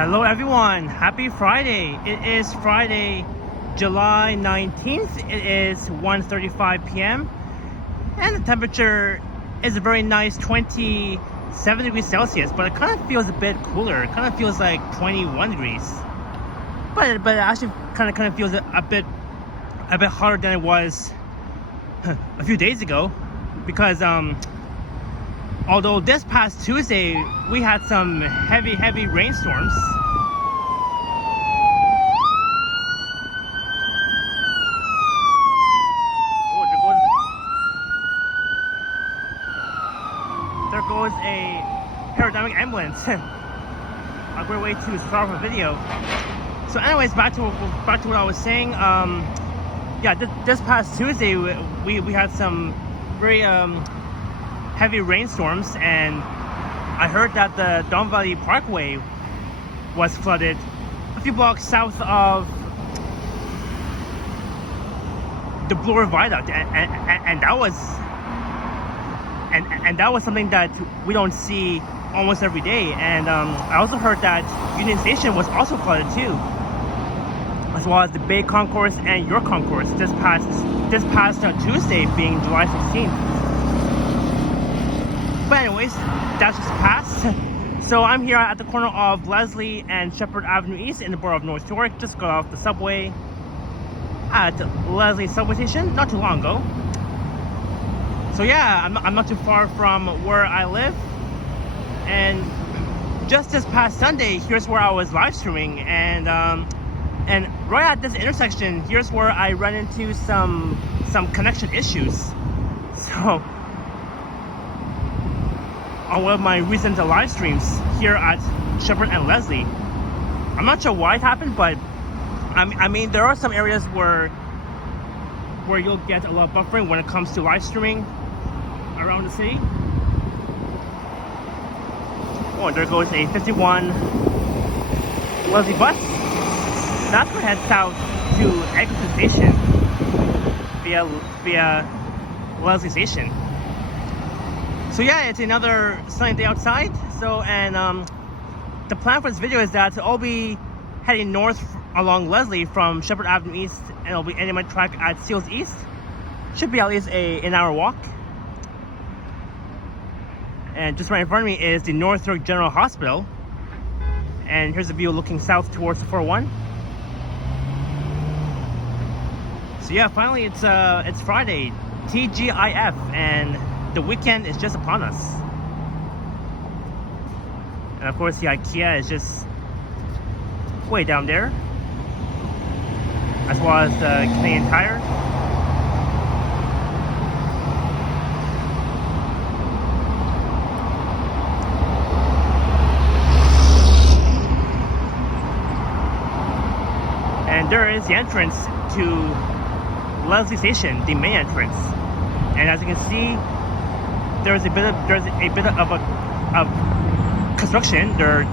Hello everyone, happy Friday. It is Friday, July 19th. It is 1:35 p.m. and the temperature is a very nice 27 degrees Celsius, but it kind of feels a bit cooler. It kind of feels like 21 degrees. But it actually kind of feels a bit hotter than it was a few days ago, because although this past Tuesday we had some heavy rainstorms. Oh, there goes a paramedic ambulance. A great way to start off a video. So anyways, back to what I was saying. Yeah, this past Tuesday we had some very heavy rainstorms, and I heard that the Don Valley Parkway was flooded a few blocks south of the Bloor Viaduct, and that was something that we don't see almost every day. And I also heard that Union Station was also flooded too, as well as the Bay Concourse and York Concourse this past Tuesday, being July 16th. But anyways, that's just past. So I'm here at the corner of Leslie and Shepherd Avenue East in the borough of North York. Just got off the subway at Leslie subway station not too long ago. So yeah, I'm not too far from where I live. And just this past Sunday, here's where I was live streaming, and right at this intersection, here's where I ran into some connection issues. So on one of my recent live streams here at Shepherd and Leslie, I'm not sure why it happened, but I mean there are some areas where you'll get a lot of buffering when it comes to live streaming around the city. Oh, and there goes a 51 Leslie bus. That's gonna head south to Eggleston Station via Leslie Station. So yeah, it's another sunny day outside. So, and the plan for this video is that I'll be heading north along Leslie from Shepherd Avenue East, and I'll be ending my track at Seals East. Should be at least an hour walk. And just right in front of me is the North York General Hospital. And here's a view looking south towards the 401. So yeah, finally it's Friday, TGIF, and the weekend is just upon us. And of course the IKEA is just way down there, as well as the Canadian Tire. And there is the entrance to Leslie Station, the main entrance. And as you can see, there's a bit of construction. They're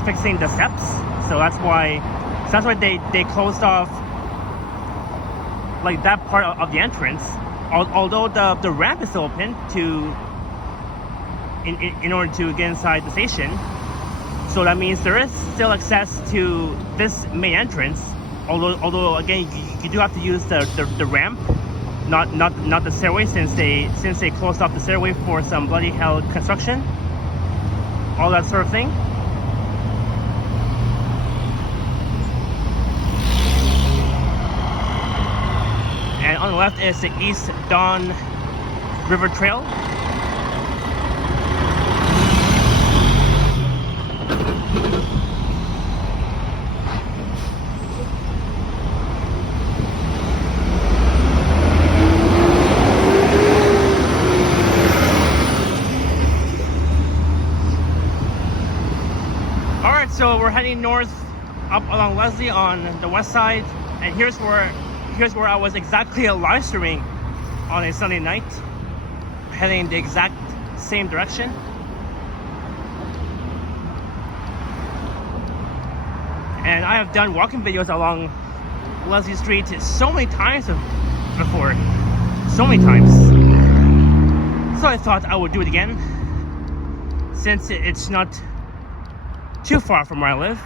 fixing the steps, so that's why they closed off like that part of the entrance. Although the ramp is still open in order to get inside the station. So that means there is still access to this main entrance. Although again, you do have to use the ramp, not the stairway, since they closed off the stairway for some bloody hell construction, all that sort of thing. And on the left is the East Don River Trail. So we're heading north up along Leslie on the west side, and here's where I was exactly live streaming on a Sunday night, heading the exact same direction. And I have done walking videos along Leslie Street so many times before, so many times. So I thought I would do it again, since it's not too far from where I live.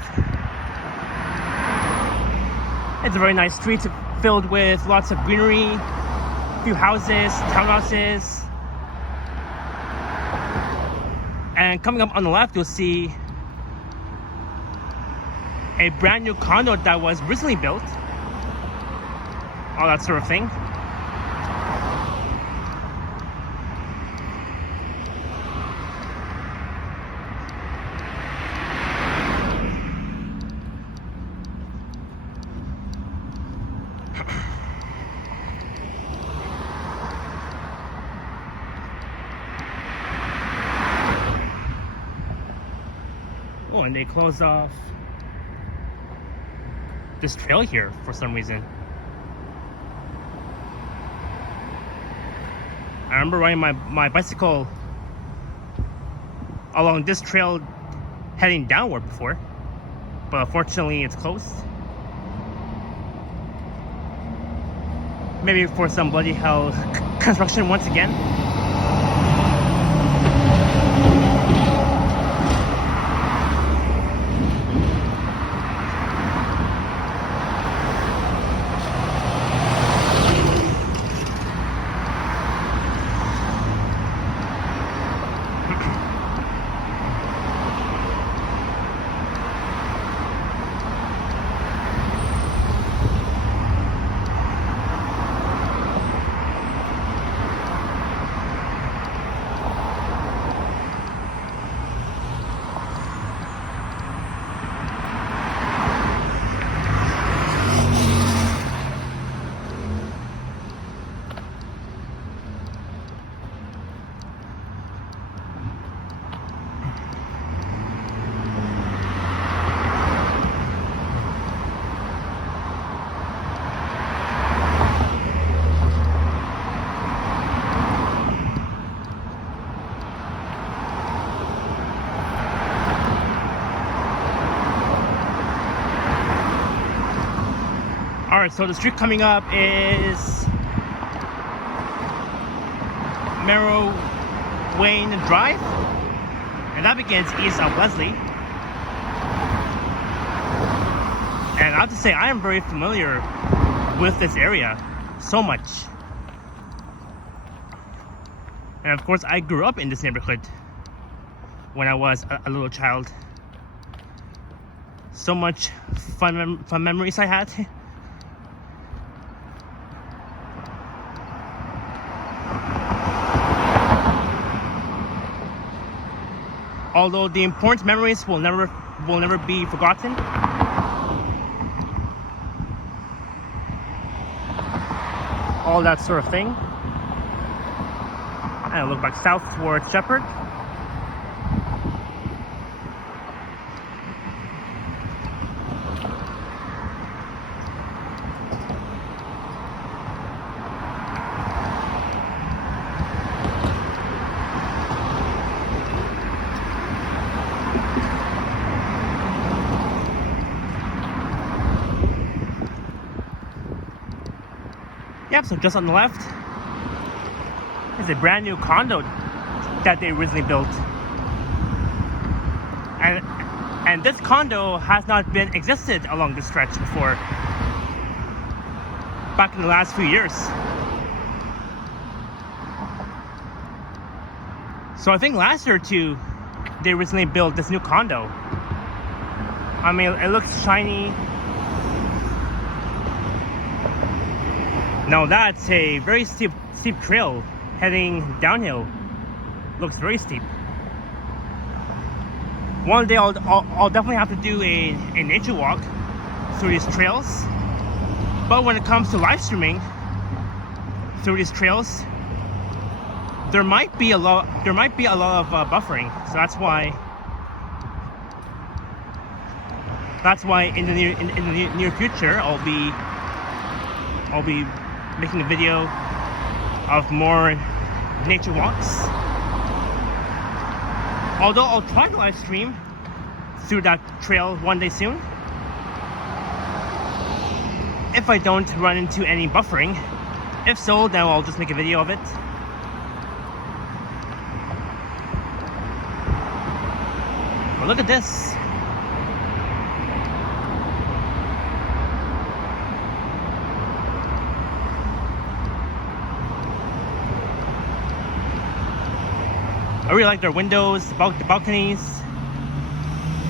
It's a very nice street filled with lots of greenery, a few houses, townhouses. And coming up on the left, you'll see a brand new condo that was recently built. All that sort of thing. Oh, and they closed off this trail here for some reason. I remember riding my bicycle along this trail heading downward before, but unfortunately it's closed. Maybe for some bloody hell construction once again. Alright, so the street coming up is Merrow Wayne Drive, and that begins east of Leslie. And I have to say, I am very familiar with this area so much. And of course, I grew up in this neighborhood when I was a little child. So much fun memories I had. Although the important memories will never be forgotten. All that sort of thing. And I look back south towards Shepherd. Yep, so just on the left is a brand new condo that they recently built. And this condo has not been existed along this stretch before, back in the last few years. So I think last year or two, they recently built this new condo. I mean, it looks shiny. Now that's a very steep trail heading downhill. Looks very steep. One day I'll definitely have to do a nature walk through these trails. But when it comes to live streaming through these trails, there might be a lot of buffering. So that's why in the near future I'll be making a video of more nature walks. Although I'll try to live stream through that trail one day soon, if I don't run into any buffering. If so, then I'll just make a video of it. But look at this. really like their windows, the balconies.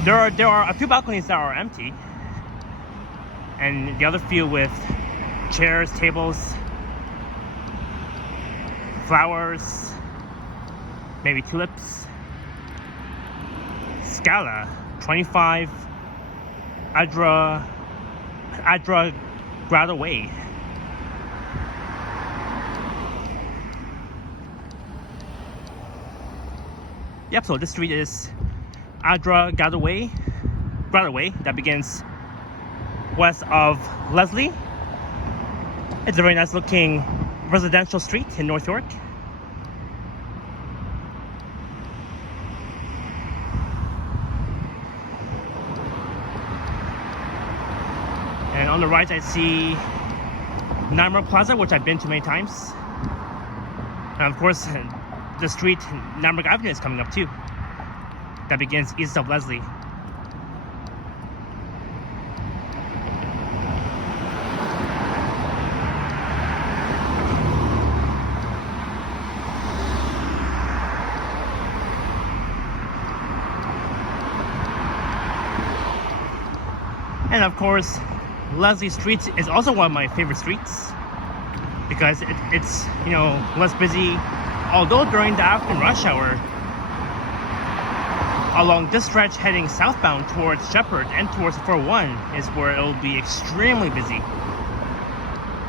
There are a few balconies that are empty, and the other few with chairs, tables, flowers, maybe tulips. Scala 25 Adra Grada Way. Yep, so this street is Adra Grada Way, that begins west of Leslie. It's a very nice looking residential street in North York. And on the right I see Nymark Plaza, which I've been to many times. And of course, the street Nymark Avenue is coming up too. That begins east of Leslie. And of course, Leslie Street is also one of my favorite streets because it's less busy. Although during the afternoon rush hour, along this stretch heading southbound towards Shepherd and towards 401 is where it will be extremely busy,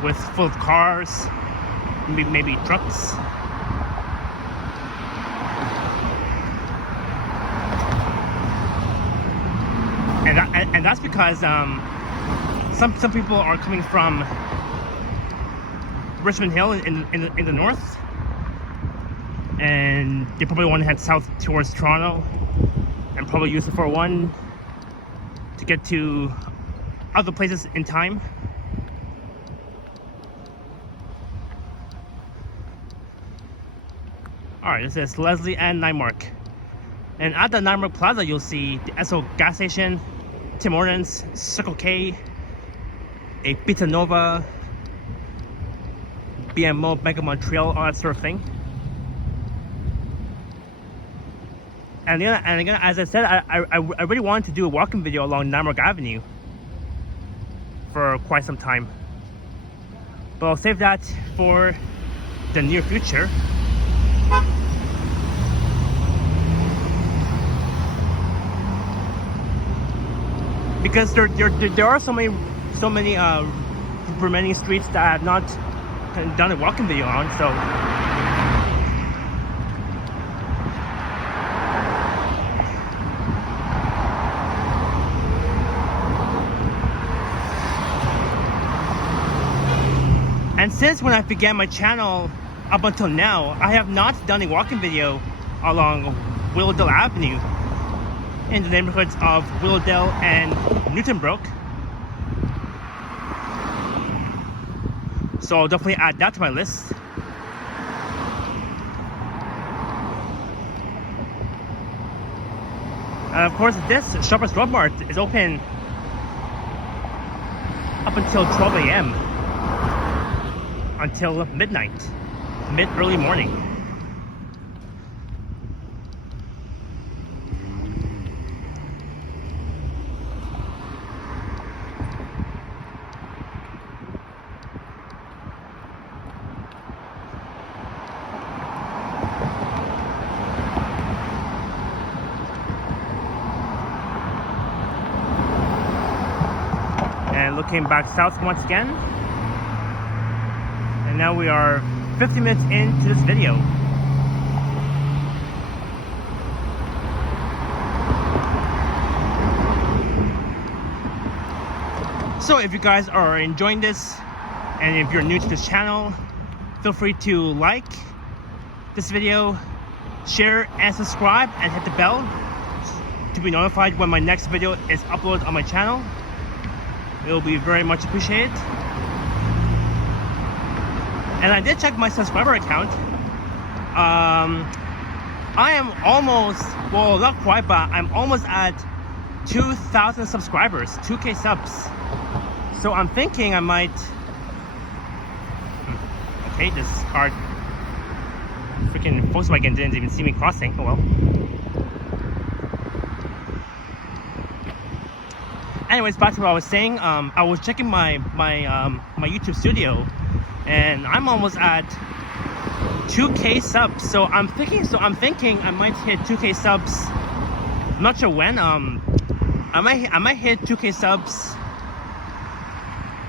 with full of cars, maybe trucks. And that's because some people are coming from Richmond Hill in the north, and they probably want to head south towards Toronto and probably use the 401 to get to other places in time. Alright, this is Leslie and Nymark. And at the Nymark Plaza, you'll see the Esso gas station, Tim Hortons, Circle K, a Pizza Nova, BMO, Bank of Montreal, all that sort of thing. And again, as I said, I really wanted to do a walking video along Nymark Avenue for quite some time. But I'll save that for the near future. Because there are so many remaining streets that I have not done a walking video on, so. And since when I began my channel up until now, I have not done a walking video along Willowdale Avenue in the neighborhoods of Willowdale and Newtonbrook. So I'll definitely add that to my list. And of course, this Shoppers Drug Mart is open up until 12 a.m. until midnight, early morning. And looking back south once again. And now we are 50 minutes into this video. So if you guys are enjoying this, and if you're new to this channel, feel free to like this video, share and subscribe, and hit the bell to be notified when my next video is uploaded on my channel. It will be very much appreciated. And I did check my subscriber account. I am almost, well, not quite, but I'm almost at 2,000 subscribers, 2K subs. So I'm thinking I might, okay, this card freaking freaking Volkswagen didn't even see me crossing. Oh well. Anyways, back to what I was saying. I was checking my YouTube studio, and I'm almost at 2K subs. So I'm thinking I might hit 2K subs. I'm not sure when. I might hit 2K subs.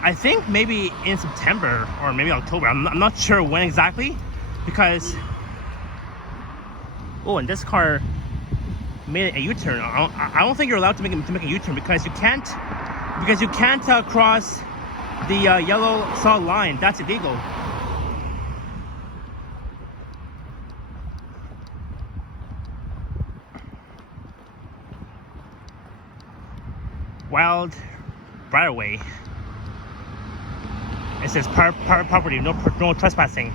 I think maybe in September or maybe October. I'm not sure when exactly, because and this car made a U-turn. I don't think you're allowed to make a U-turn because you can't cross the yellow solid line. That's illegal. Wild right away. It says property, no trespassing.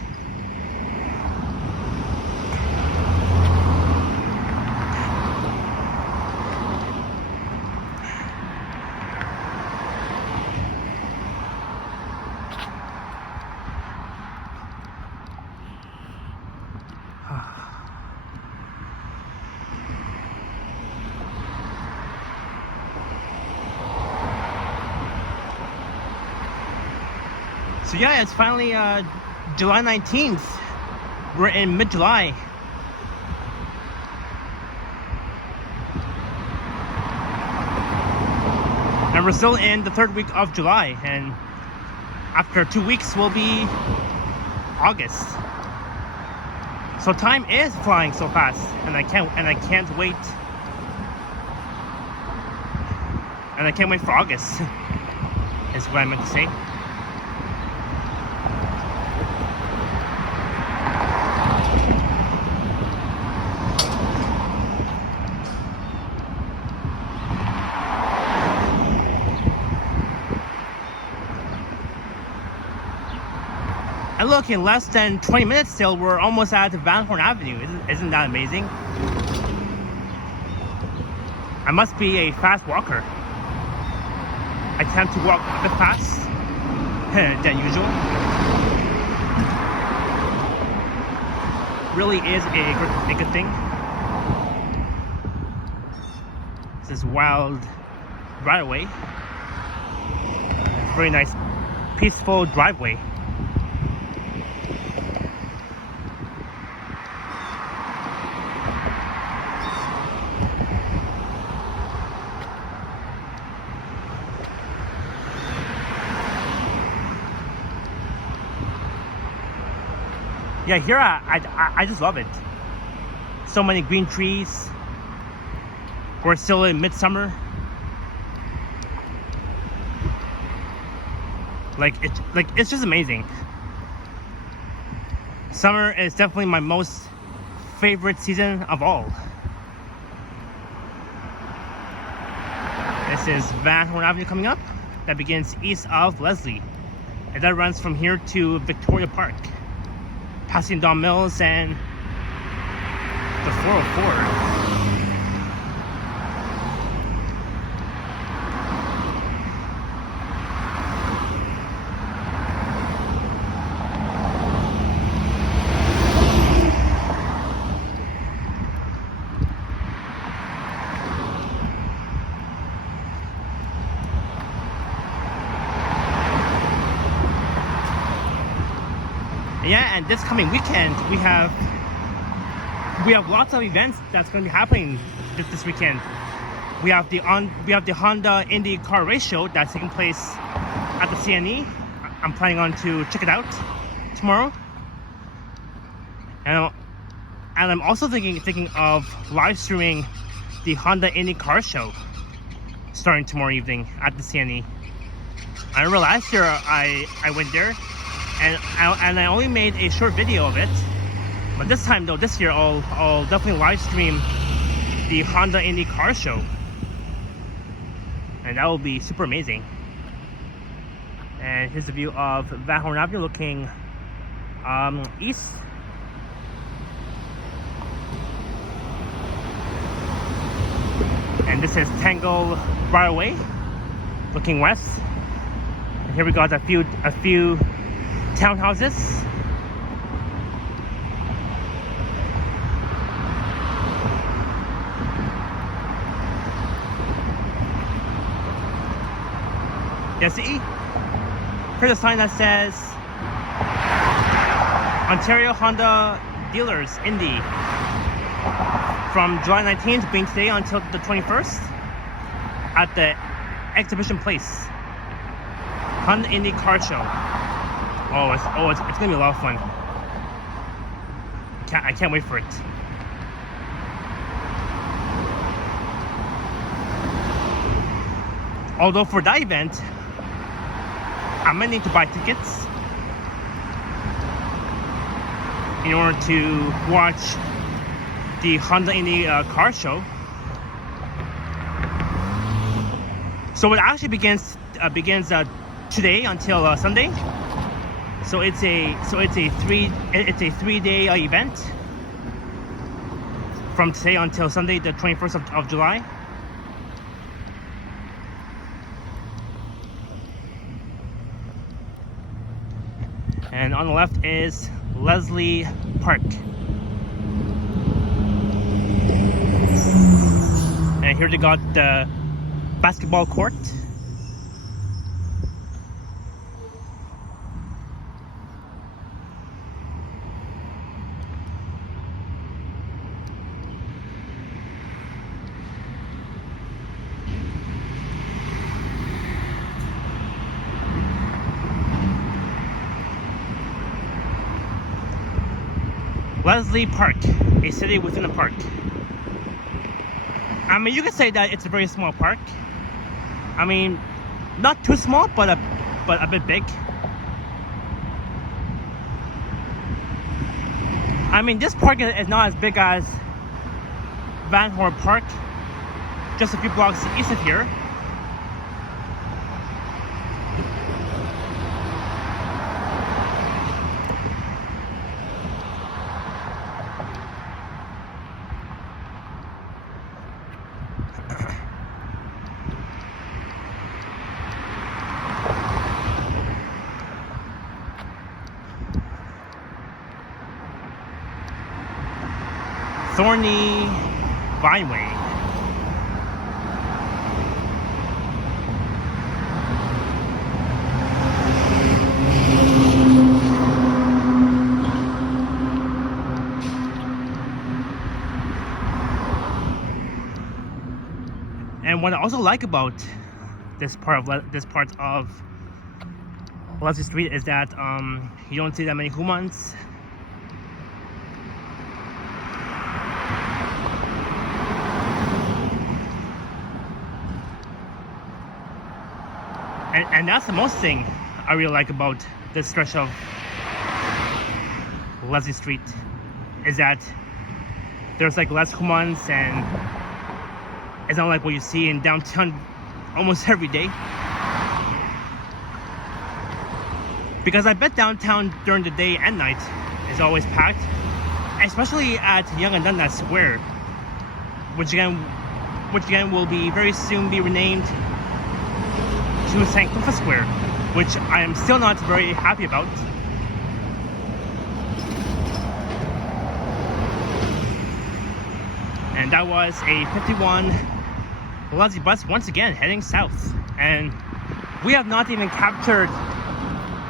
So yeah, it's finally July 19th. We're in mid-July. And we're still in the third week of July, and after 2 weeks will be August. So time is flying so fast, and I can't wait. And I can't wait for August. Is what I meant to say. And look, in less than 20 minutes still, we're almost at Van Horn Avenue. Isn't that amazing? I must be a fast walker. I tend to walk a bit fast than usual. Really is a good thing. This is wild right away. Very nice, peaceful driveway. Yeah, here I just love it. So many green trees. We're still in midsummer. It's just amazing. Summer is definitely my most favorite season of all. This is Van Horn Avenue coming up. That begins east of Leslie, and that runs from here to Victoria Park, passing Don Mills and the 404. Yeah, and this coming weekend we have lots of events that's going to be happening this weekend. We have the Honda Indy Car Race Show that's taking place at the CNE. I'm planning on to check it out tomorrow, and I'm also thinking of live streaming the Honda Indy Car Show starting tomorrow evening at the CNE. I remember last year I went there. And I only made a short video of it, but this year I'll definitely live stream the Honda Indy Car Show, and that will be super amazing. And here's the view of Van Horn Avenue looking east. And this is Tango right away looking west. And here we got a few townhouses. Yeah, see? Here's a sign that says Ontario Honda Dealers, Indy. From July 19th, being today until the 21st at the exhibition place. Honda Indy Car Show. It's gonna be a lot of fun. I can't wait for it. Although for that event, I might need to buy tickets in order to watch the Honda Indy car show. So it actually begins today until Sunday. So it's a 3-day event from today until Sunday, the 21st of July. And on the left is Leslie Park. And here they got the basketball court. Leslie Park, a city within a park. I mean, you could say that it's a very small park. I mean, not too small, but a bit big. I mean, this park is not as big as Van Horn Park, just a few blocks east of here. Thorny Byway. And what I also like about this part of Leslie Street is that you don't see that many humans. And that's the most thing I really like about this stretch of Leslie Street, is that there's like less humans, and it's not like what you see in downtown almost every day. Because I bet downtown during the day and night is always packed, especially at Yonge and Dundas Square, which again will be very soon be renamed to St. Clovis Square, which I am still not very happy about. And that was a 51 Leslie bus once again heading south. And we have not even captured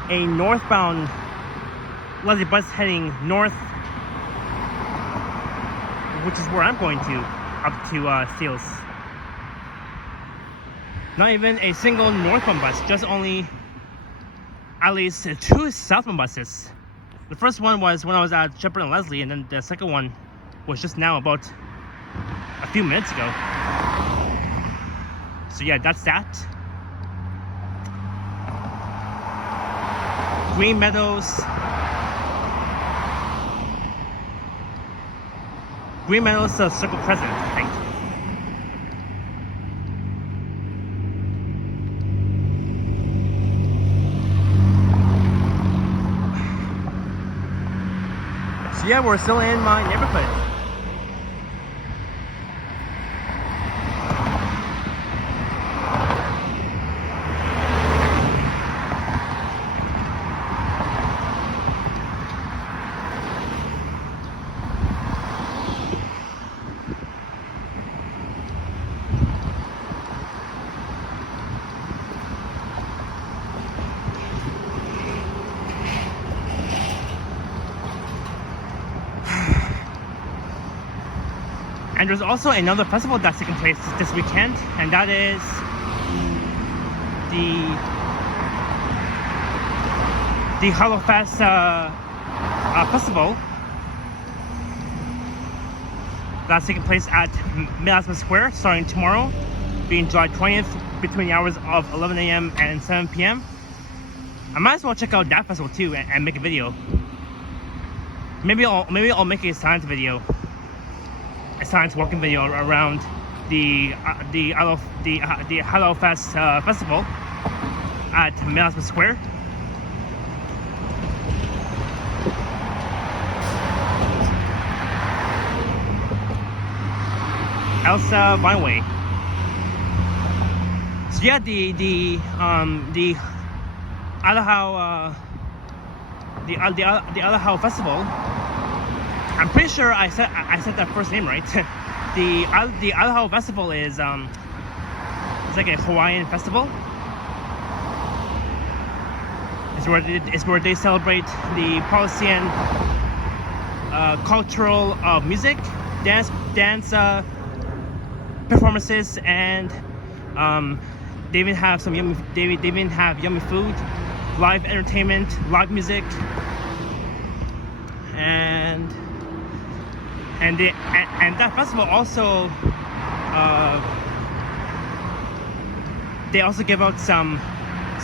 a northbound Leslie bus heading north, which is where I'm going to, up to Steeles. Not even a single northbound bus, just only at least 2 southbound buses. The first one was when I was at Shepherd and Leslie, and then the second one was just now, about a few minutes ago. So yeah, that's that. Green Meadows Circle Crescent, I think. So yeah, we're still in my neighborhood. And there's also another festival that's taking place this weekend, and that is the Hallowfest festival that's taking place at Milasma Square starting tomorrow, being July 20th, between the hours of 11 a.m. and 7 p.m. I might as well check out that festival too and make a video. Maybe I'll make a science video, a science walking video around the Hallowfest festival at Milasma Square. Elsa Vineway. So yeah, the Alahau Festival. I'm pretty sure I said that first name right. the Alahau Festival is it's like a Hawaiian festival. It's where they celebrate the Polynesian cultural music, dance performances, and they even have some yummy. They even have yummy food, live entertainment, live music, and that festival also they also give out some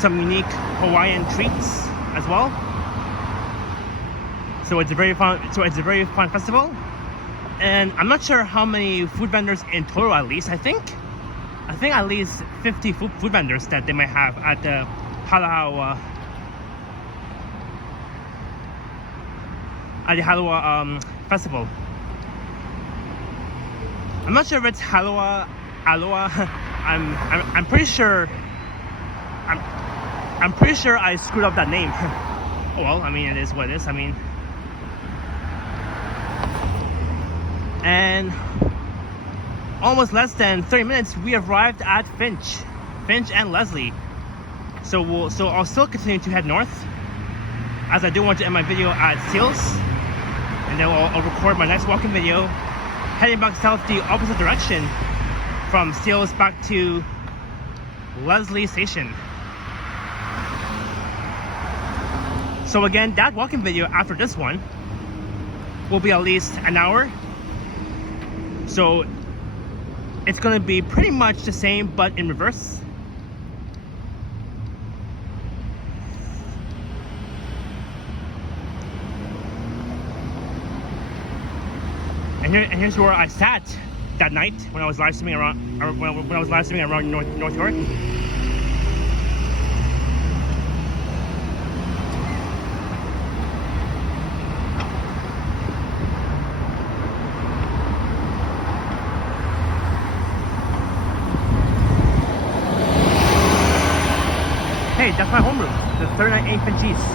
unique Hawaiian treats as well. So it's a very fun festival, and I'm not sure how many food vendors in total. At least I think at least 50 food vendors that they might have at the Halawa festival. I'm not sure if it's Aloha. I'm pretty sure. I'm pretty sure I screwed up that name. Well, I mean, it is what it is. I mean, and almost less than 30 minutes, we arrived at Finch and Leslie. So I'll still continue to head north, as I do want to end my video at Seals, and then I'll record my next walking video, heading back south the opposite direction from Seals back to Leslie Station. So again, that walking video after this one will be at least an hour. So it's gonna be pretty much the same, but in reverse. And here's where I sat that night when I was live streaming around, when I was live streaming around North York. Hey, that's my home route, the 39A Finch East.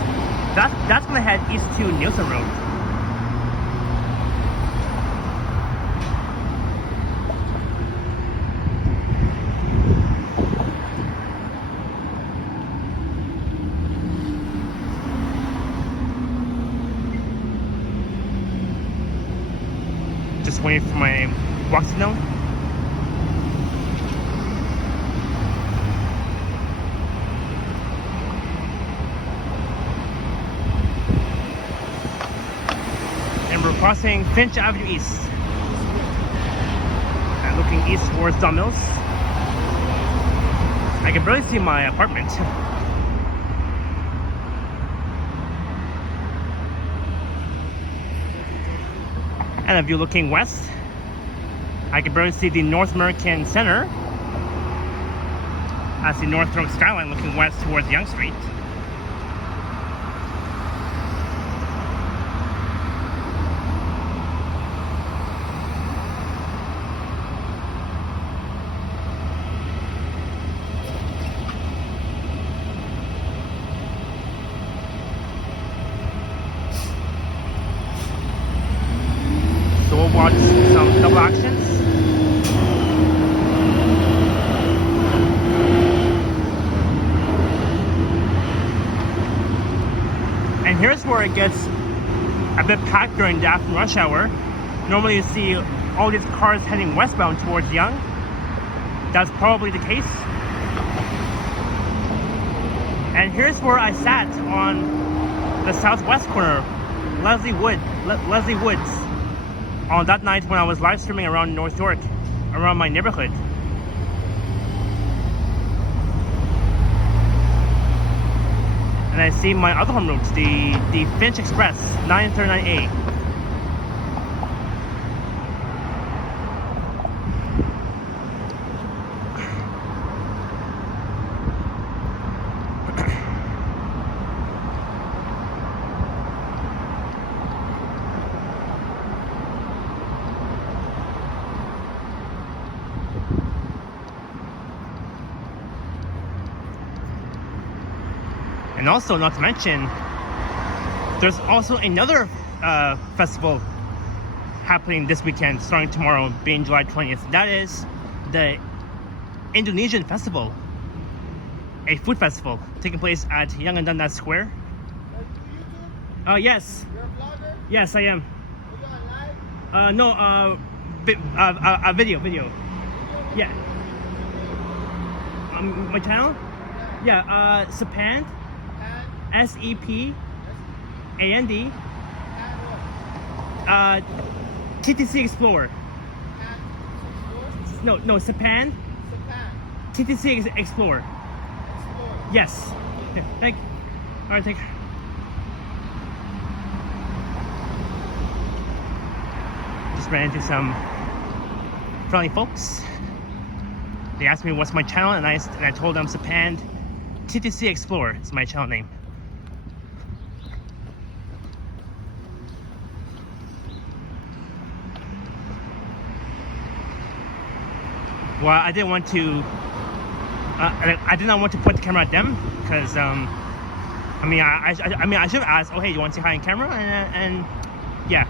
That's gonna head east to Nielsen Road. Just waiting for my walk signal. We're crossing Finch Avenue East and looking east towards Don Mills. I can barely see my apartment. And if you're looking west, I can barely see the North American Center as the Northrop skyline looking west towards Yonge Street. So we'll watch some double actions. And here's where it gets a bit packed during the afternoon rush hour. Normally you see all these cars heading westbound towards Yonge. That's probably the case. And here's where I sat on the southwest corner, Leslie Woods, on that night when I was live streaming around North York, around my neighborhood. And I see my other home routes, the Finch Express 939A. And also, not to mention, there's also another festival happening this weekend, starting tomorrow, being July 20th. That is the Indonesian Festival, a food festival taking place at Yonge and Dundas Square. Oh, yes. You're a vlogger? Yes, I am. Are you on live? No, video. Yeah. My channel? Yeah, Sepand. SEPAND. TTC Explorer. No, Sepand. TTC Explorer. Yes. Yeah, thank you. Alright, thank you. Just ran into some friendly folks. They asked me what's my channel, and I told them Sepand TTC Explorer is my channel name. Well, I didn't want to. I did not want to point the camera at them because, I should have asked. Oh, hey, you want to say hi on camera? And yeah.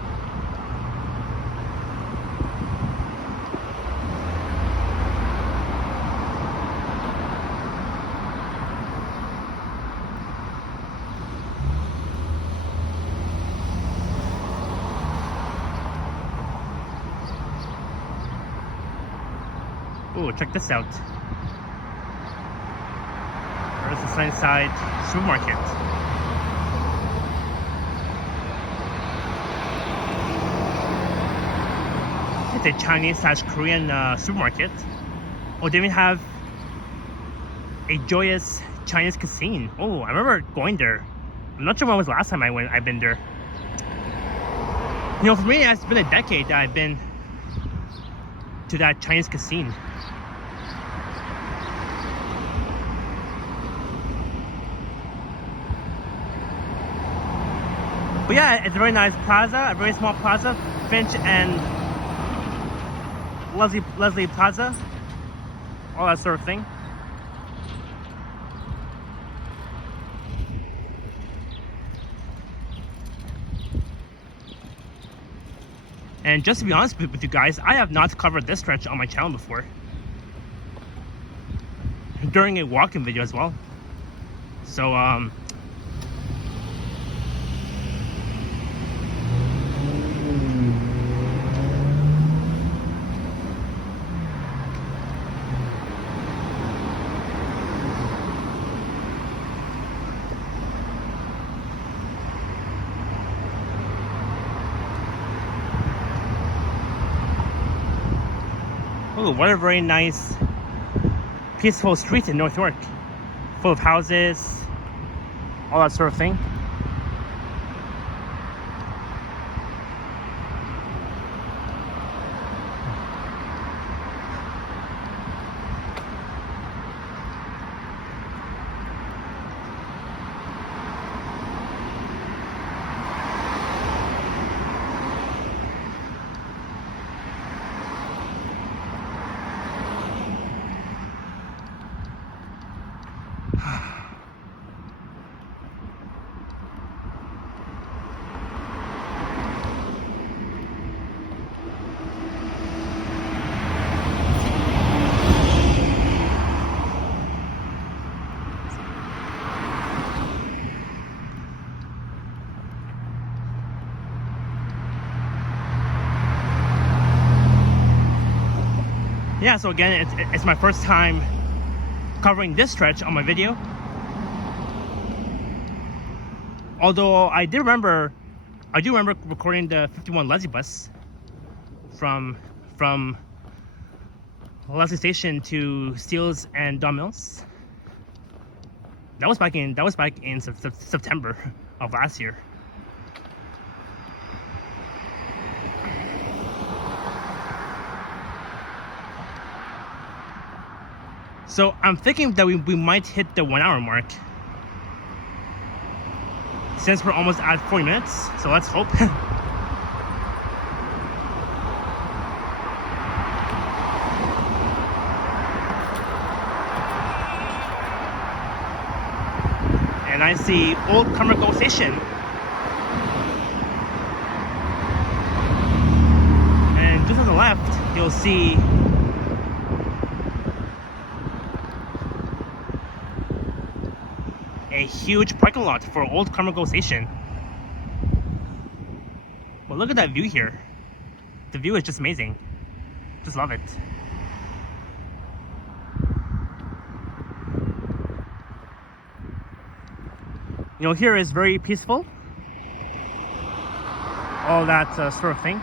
Oh, check this out. There's the Sunnyside supermarket. It's a Chinese/Korean supermarket. Oh, they even have a joyous Chinese cuisine. Oh, I remember going there. I'm not sure when was the last time I've been there. You know, for me, it's been a decade that I've been to that Chinese cuisine. But yeah, it's a very nice plaza, a very small plaza. Finch and Leslie Plaza, all that sort of thing. And just to be honest with you guys, I have not covered this stretch on my channel before. During a walk-in video as well. So, oh, what a very nice, peaceful street in North York. Full of houses, all that sort of thing. yeah, so again, it's my first time covering this stretch on my video. Although I do remember recording the 51 Leslie bus from Leslie Station to Steeles and Don Mills. That was back in September of last year. So I'm thinking that we might hit the 1 hour mark, since we're almost at 40 minutes. So let's hope. And I see Old Cummer Go Station. And just on the left, you'll see a huge parking lot for Old Cummer Go Station. Well, look at that view here. The view is just amazing. Just love it. You know, here is very peaceful. All that sort of thing.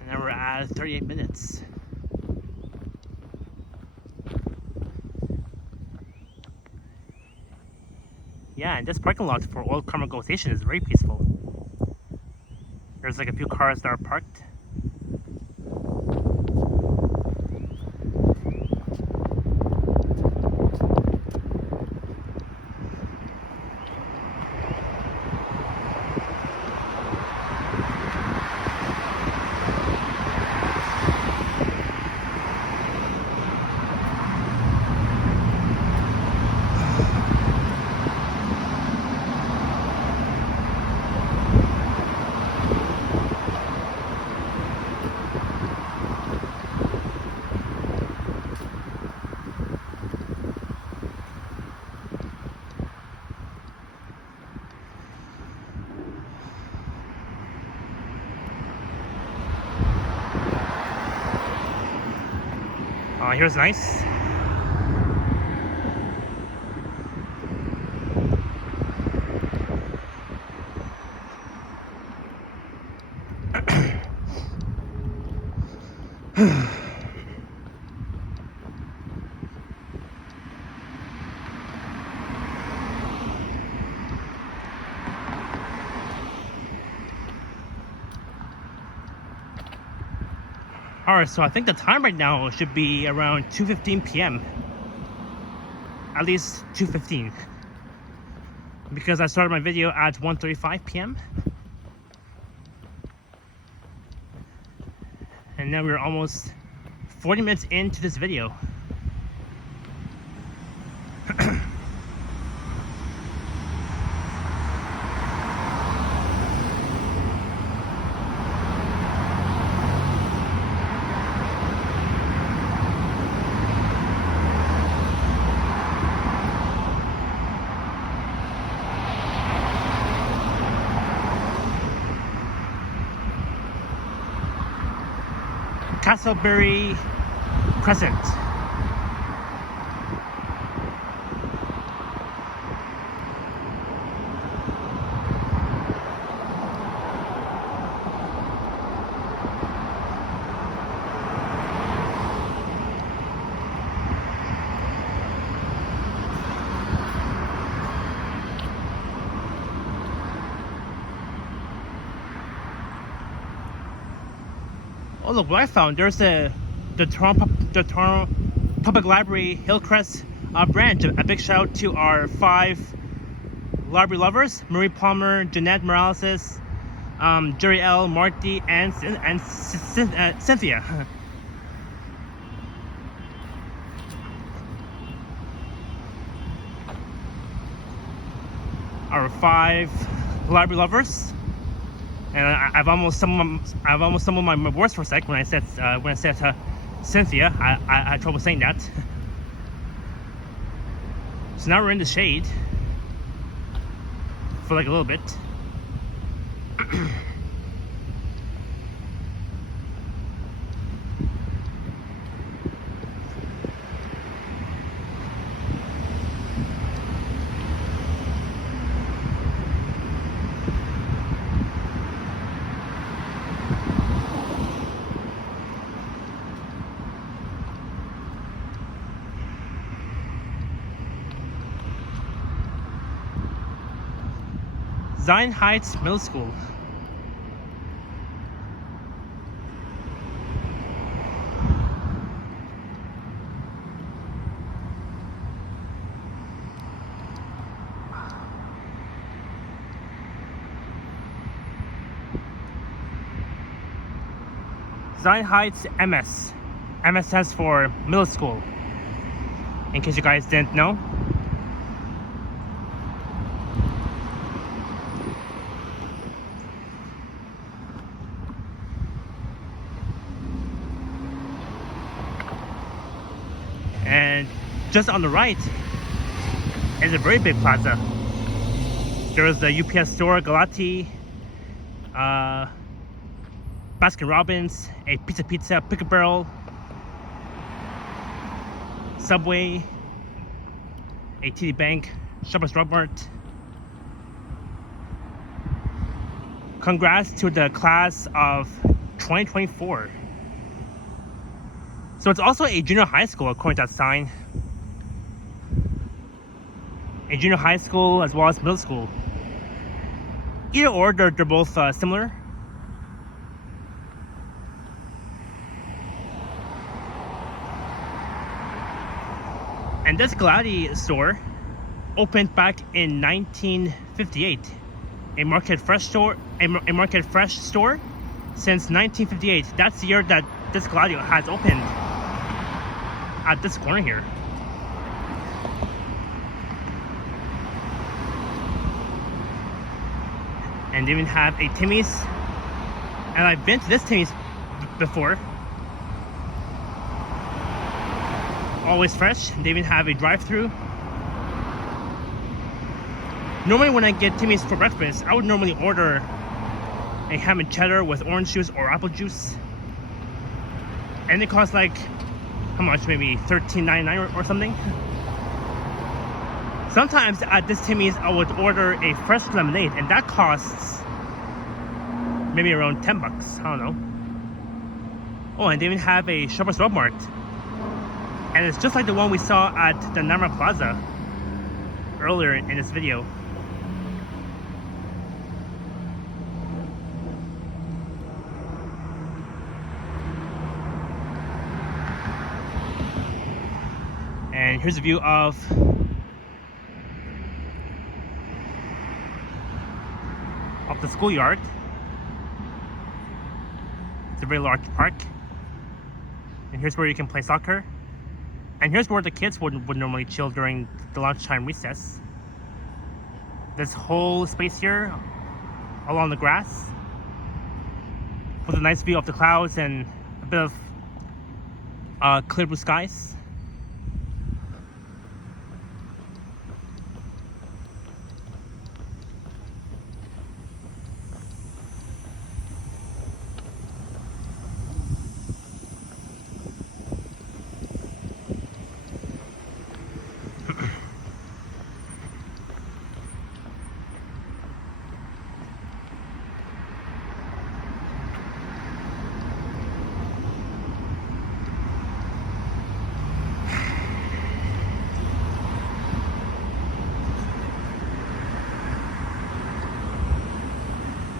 And now we're at 38 minutes. Yeah, and this parking lot for Old Cummer Go Station is very peaceful. There's like a few cars that are parked. Here's nice. Alright, so I think the time right now should be around 2:15 p.m. At least 2:15. Because I started my video at 1:35 p.m. And now we're almost 40 minutes into this video. Castleberry Crescent. Oh look, what I found, there's the Toronto Public Library Hillcrest branch. A big shout out to our 5 library lovers: Marie Palmer, Jeanette Morales, Jerry L, Marty, and Cynthia. or 5 library lovers, and I've almost stumbled my words for a sec when I said Cynthia. I had trouble saying that. So now we're in the shade for like a little bit. Zion Heights Middle School. Zion Heights MS. MS stands for middle school, in case you guys didn't know. And just on the right is a very big plaza. There's the UPS store, Galati, Baskin Robbins, a Pizza, Pick a Barrel, Subway, a TD Bank, Shoppers Drug Mart. Congrats to the class of 2024. So it's also a junior high school according to that sign. A junior high school as well as middle school. Either or, they're both similar. And this Galati store opened back in 1958. A Market Fresh store since 1958. That's the year that this Galati has opened. At this corner here. And they even have a Timmy's, and I've been to this Timmy's before. Always fresh. They even have a drive-through. Normally when I get Timmy's for breakfast, I would normally order a ham and cheddar with orange juice or apple juice, and it costs like, how much? Maybe $13.99 or something. Sometimes at this Timmy's I would order a fresh lemonade, and that costs maybe around $10. I don't know. Oh, and they even have a Shoppers Drug Mart, and it's just like the one we saw at the Nama Plaza earlier in this video. And here's a view of the schoolyard. It's a very large park. And here's where you can play soccer. And here's where the kids would normally chill during the lunchtime recess. This whole space here along the grass with a nice view of the clouds and a bit of clear blue skies.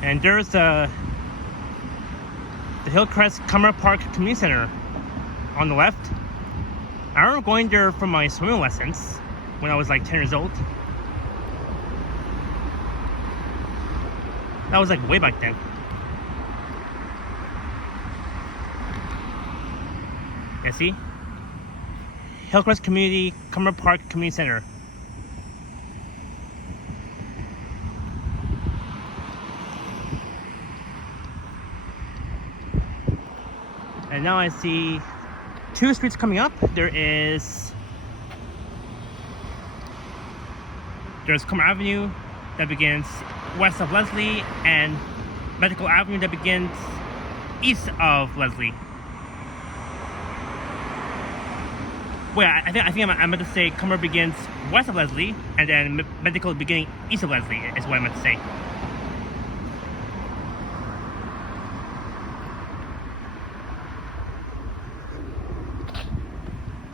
And there's the Hillcrest Cummer Park Community Center on the left. I remember going there for my swimming lessons when I was like 10 years old. That was like way back then. Yeah, see? Hillcrest Cummer Park Community Center. And now I see two streets coming up. There's Cummer Avenue that begins west of Leslie, and Medical Avenue that begins east of Leslie. Wait, I think I meant to say Cummer begins west of Leslie, and then Medical beginning east of Leslie is what I meant to say.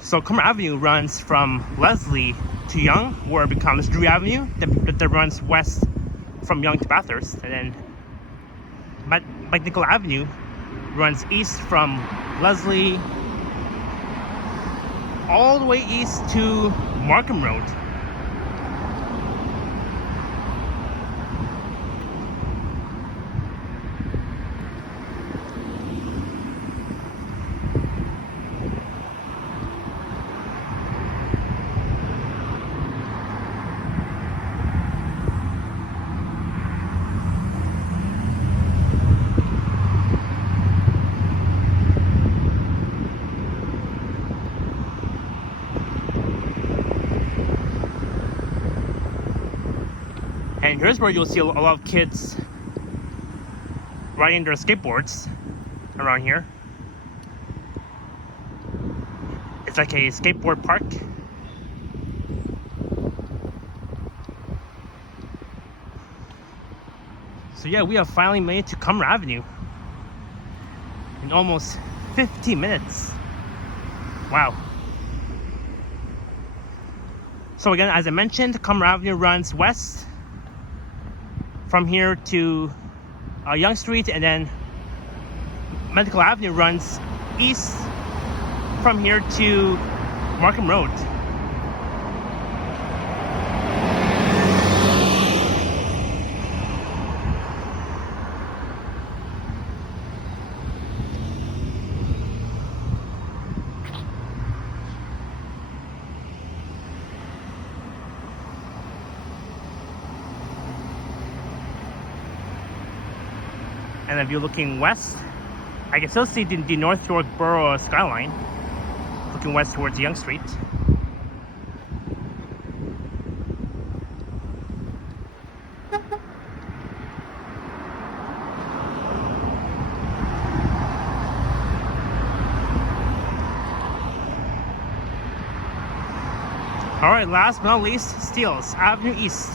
So Cummer Avenue runs from Leslie to Yonge, where it becomes Drew Avenue, that runs west from Yonge to Bathurst, and then Medical Avenue runs east from Leslie all the way east to Markham Road. And here's where you'll see a lot of kids riding their skateboards around here. It's like a skateboard park. So yeah, we have finally made it to Cummer Avenue in almost 15 minutes. Wow. So again, as I mentioned, Cummer Avenue runs west from here to Yonge Street, and then Medical Avenue runs east from here to Markham Road. And if you're looking west, I can still see the North York Borough skyline, looking west towards Yonge Street. Alright, last but not least, Steeles Avenue East.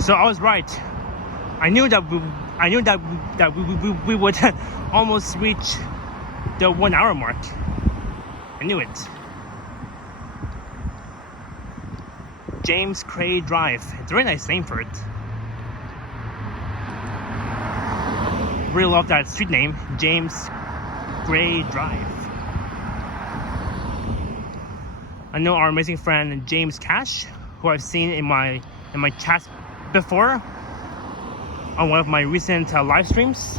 So I was right. I knew that we would almost reach the 1 hour mark. I knew it. James Cray Drive. It's a very nice name for it. Really love that street name, James Cray Drive. I know our amazing friend James Cash, who I've seen in my chats before on one of my recent live streams.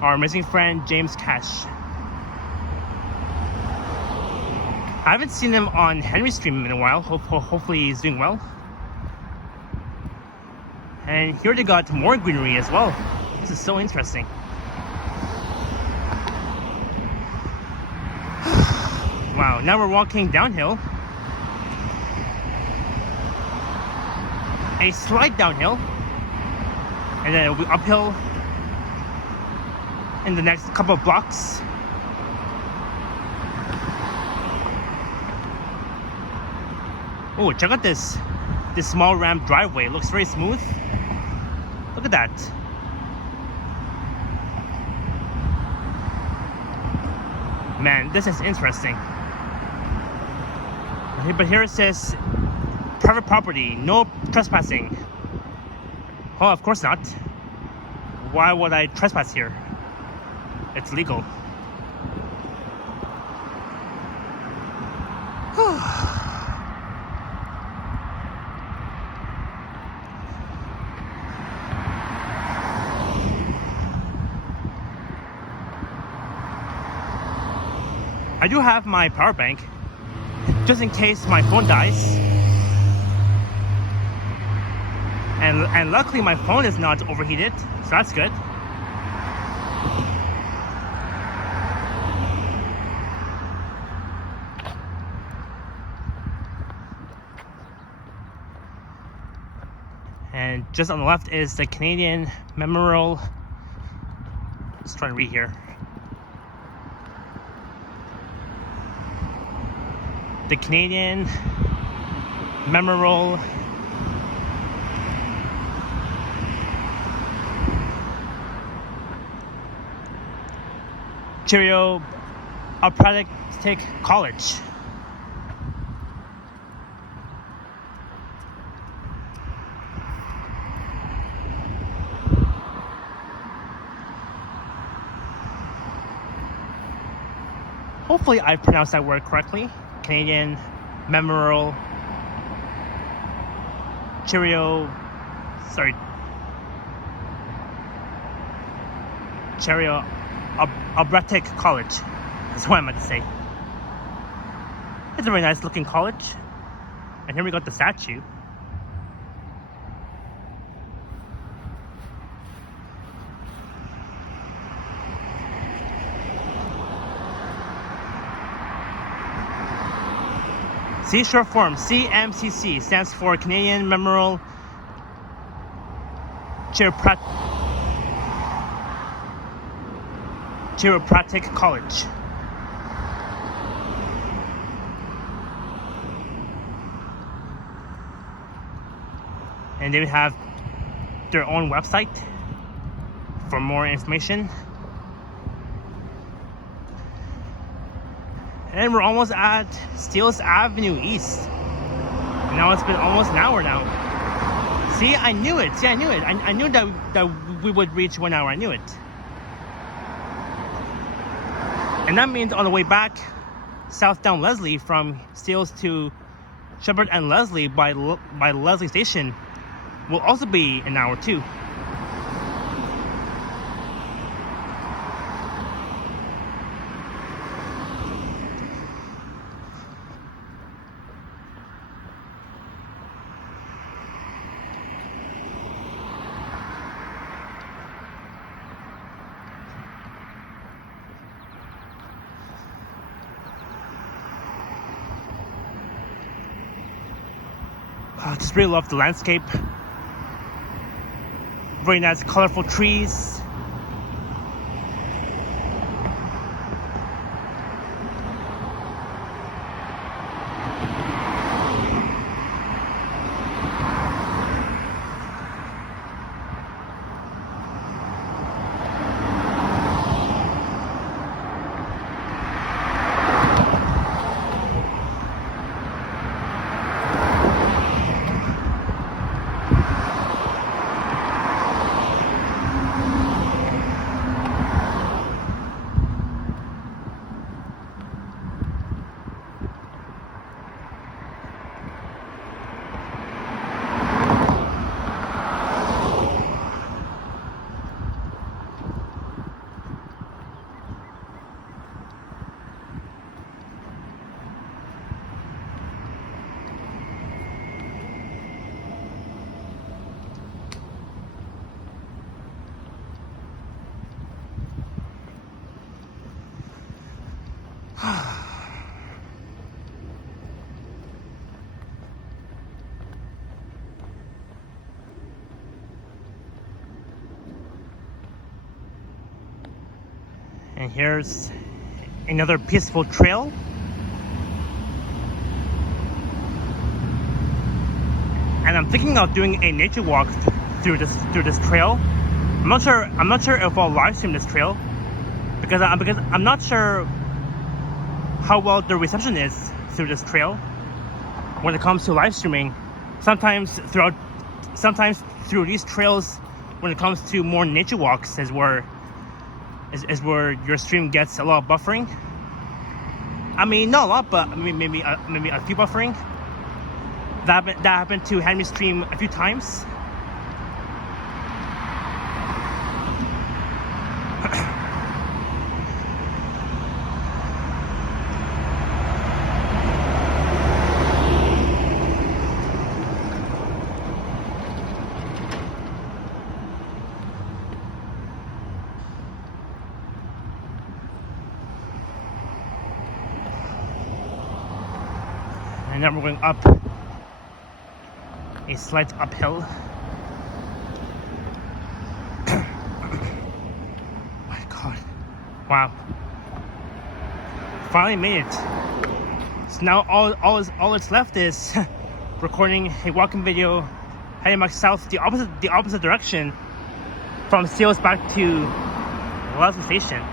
Our amazing friend James Cash. I haven't seen him on Henry's stream in a while. Hopefully he's doing well. And here they got more greenery as well. This is so interesting. Wow, now we're walking downhill. A slight downhill. And then it'll be uphill in the next couple of blocks. Oh, check out this small ramp driveway. It looks very smooth. Look at that. Man, this is interesting. But here it says private property, no trespassing. Oh, of course not. Why would I trespass here? It's legal. I do have my power bank, just in case my phone dies. And luckily my phone is not overheated, so that's good. And just on the left is the Canadian Memorial. Let's try to read here. The Canadian Memorial Cheerio Operatic College. Hopefully I pronounced that word correctly. Canadian Memorial Cheerio Operatic College. That's what I meant to say. It's a very nice looking college. And here we got the statue. C short form, CMCC, stands for Canadian Memorial Chiropractic College. And they have their own website for more information. And we're almost at Finch Avenue East. And now it's been almost an hour now. See, I knew it. I knew that we would reach 1 hour. I knew it. And that means on the way back, south down Leslie from Steeles to Shepherd and Leslie by Leslie Station will also be an hour too. I just really love the landscape. Very nice, colorful trees. And here's another peaceful trail. And I'm thinking of doing a nature walk through this trail. I'm not sure if I'll live stream this trail because I'm not sure how well the reception is through this trail when it comes to live streaming. Sometimes through these trails, when it comes to more nature walks, is where your stream gets a lot of buffering. I mean, not a lot, but maybe a few buffering. That happened to Henry's stream a few times. and then we're going up a slight uphill. My God, wow! Finally made it. So now all that's left is recording a walking video, heading back south the opposite direction from Steeles back to Leslie Station.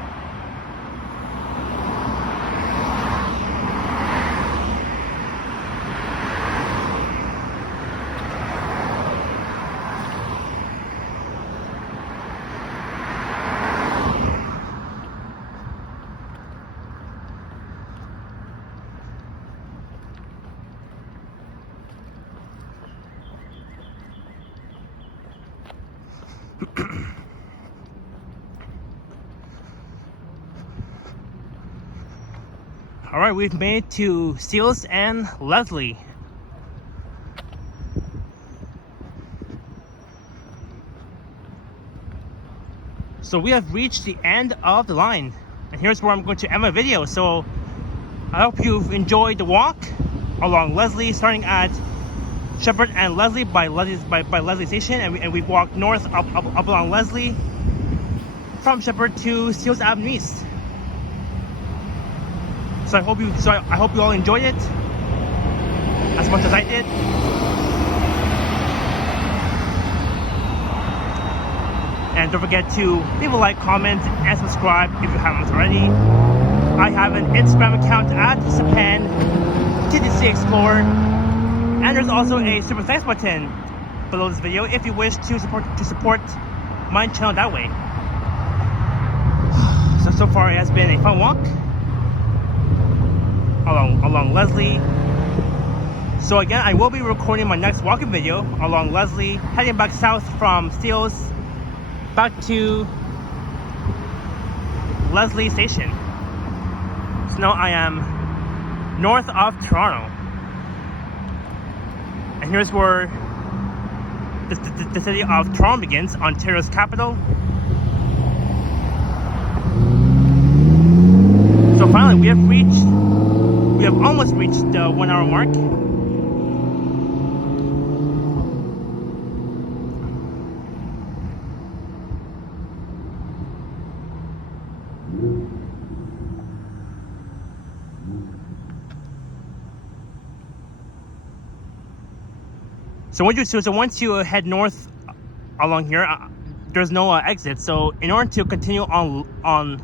All right, we've made it to Steeles and Leslie. So we have reached the end of the line, and here's where I'm going to end my video. So I hope you've enjoyed the walk along Leslie, starting at Shepherd and Leslie by Leslie Station, and we walked north up along Leslie from Shepherd to Steeles Avenue East. So I hope you all enjoyed it as much as I did. And don't forget to leave a like, comment, and subscribe if you haven't already. I have an Instagram account at SapanTTC Explorer, and there's also a super thanks button below this video if you wish to support my channel that way. So far it has been a fun walk along Leslie. So again, I will be recording my next walking video along Leslie, heading back south from Steeles back to Leslie Station. So now I am north of Toronto, and here's where the city of Toronto begins, Ontario's capital. So finally, we have almost reached the 1 hour mark. So once you head north along here, there's no exit. So in order to continue on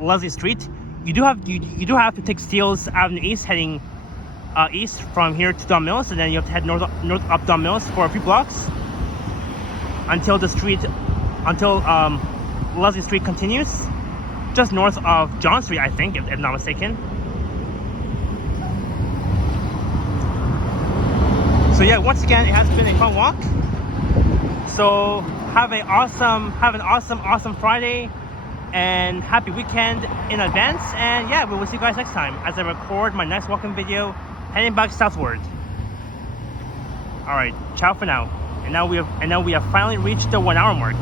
Leslie Street, you do have to take Steeles Avenue East, heading east from here to Don Mills, and then you have to head north up Don Mills for a few blocks until Leslie Street continues just north of John Street, I think, if not mistaken. So yeah, once again, it has been a fun walk. So have an awesome Friday and happy weekend in advance. And yeah, we will see you guys next time as I record my next walking video heading back southward. All right, ciao for now. And now we have finally reached the 1 hour mark.